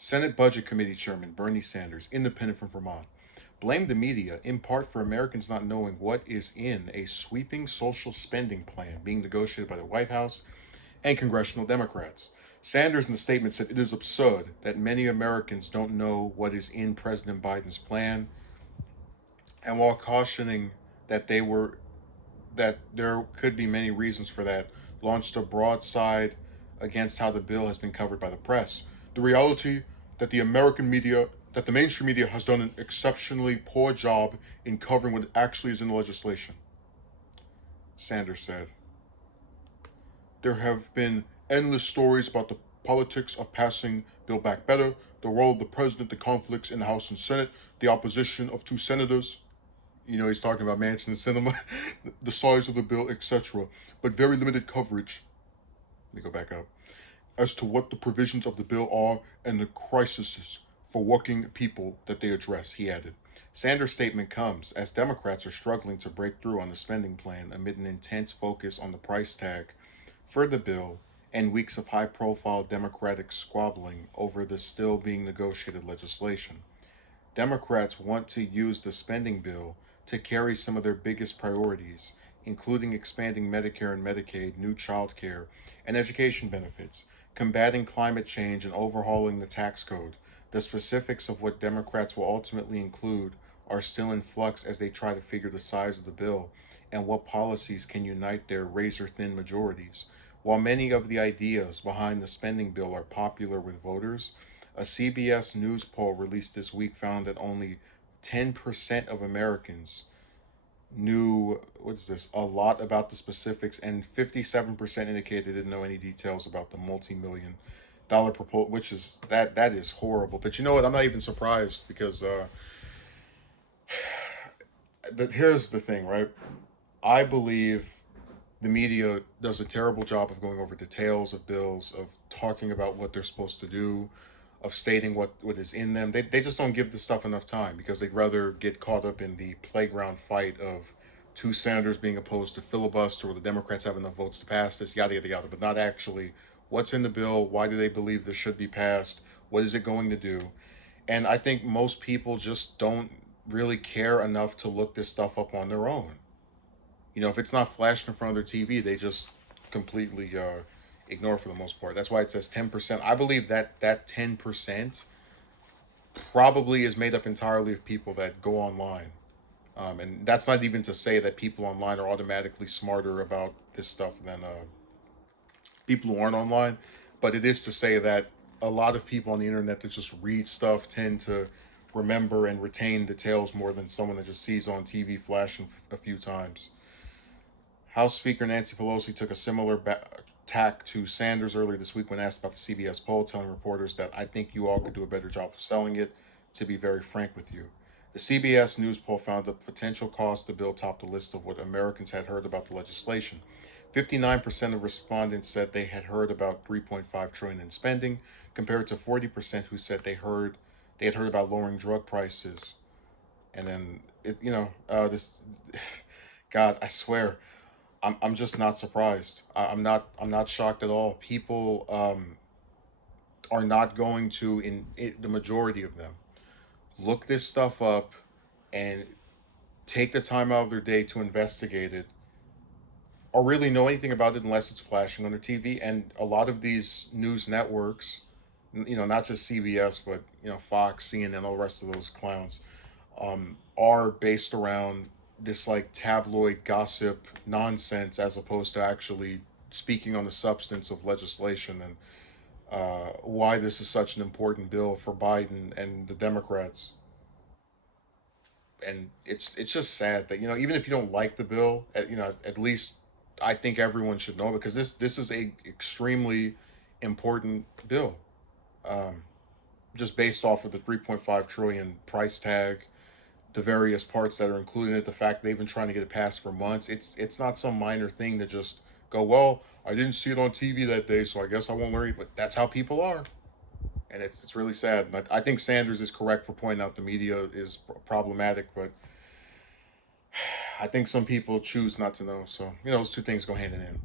Senate Budget Committee Chairman Bernie Sanders, independent from Vermont, blamed the media in part for Americans not knowing what is in a sweeping social spending plan being negotiated by the White House and congressional Democrats. Sanders in the statement said it is absurd that many Americans don't know what is in President Biden's plan, and while cautioning that there could be many reasons for that, launched a broadside against how the bill has been covered by the press. The reality that the mainstream media has done an exceptionally poor job in covering what actually is in the legislation, Sanders said. There have been endless stories about the politics of passing Bill Back Better, the role of the president, the conflicts in the House and Senate, the opposition of two senators. He's talking about Manchin and Cinema, the size of the bill, etc. But very limited coverage. Let me go back up. As to what the provisions of the bill are and the crises for working people that they address, he added. Sanders' statement comes as Democrats are struggling to break through on the spending plan amid an intense focus on the price tag for the bill and weeks of high profile Democratic squabbling over the still being negotiated legislation. Democrats want to use the spending bill to carry some of their biggest priorities, including expanding Medicare and Medicaid, new child care, and education benefits, combating climate change, and overhauling the tax code. The specifics of what Democrats will ultimately include are still in flux as they try to figure the size of the bill and what policies can unite their razor thin majorities. While many of the ideas behind the spending bill are popular with voters, a CBS News poll released this week found that only 10% of Americans knew a lot about the specifics, and 57% indicated they didn't know any details about the multi-million dollar proposal, which is that is horrible. But you know what? I'm not even surprised because here's the thing, right? I believe the media does a terrible job of going over details of bills, of talking about what they're supposed to do, of stating what is in them. They just don't give this stuff enough time because they'd rather get caught up in the playground fight of two senators being opposed to filibuster or the Democrats have enough votes to pass this, yada, yada, yada, but not actually what's in the bill, why do they believe this should be passed, what is it going to do. And I think most people just don't really care enough to look this stuff up on their own. If it's not flashed in front of their TV, they just completely ignore for the most part. That's why it says 10%. I believe that 10% probably is made up entirely of people that go online. And that's not even to say that people online are automatically smarter about this stuff than people who aren't online. But it is to say that a lot of people on the internet that just read stuff tend to remember and retain details more than someone that just sees on TV flashing a few times. House Speaker Nancy Pelosi took a similar tack to Sanders earlier this week when asked about the CBS poll, telling reporters that I think you all could do a better job of selling it, to be very frank with you. The CBS News poll found the potential cost of the bill topped the list of what Americans had heard about the legislation. 59% of respondents said they had heard about 3.5 trillion in spending, compared to 40% who said they had heard about lowering drug prices. And then this God, I swear, I'm just not surprised. I'm not shocked at all. People are not going to, the majority of them, look this stuff up and take the time out of their day to investigate it or really know anything about it unless it's flashing on their TV. And a lot of these news networks, not just CBS, but Fox, CNN, all the rest of those clowns, are based around this like tabloid gossip nonsense as opposed to actually speaking on the substance of legislation and why this is such an important bill for Biden and the Democrats. And it's just sad that even if you don't like the bill, at least I think everyone should know because this is a extremely important bill. Um, just based off of the 3.5 trillion price tag, the various parts that are included in it, the fact they've been trying to get it passed for months. It's not some minor thing to just go, well, I didn't see it on TV that day, so I guess I won't worry. But that's how people are, and it's really sad. And I think Sanders is correct for pointing out the media is problematic, but I think some people choose not to know. So those two things go hand in hand.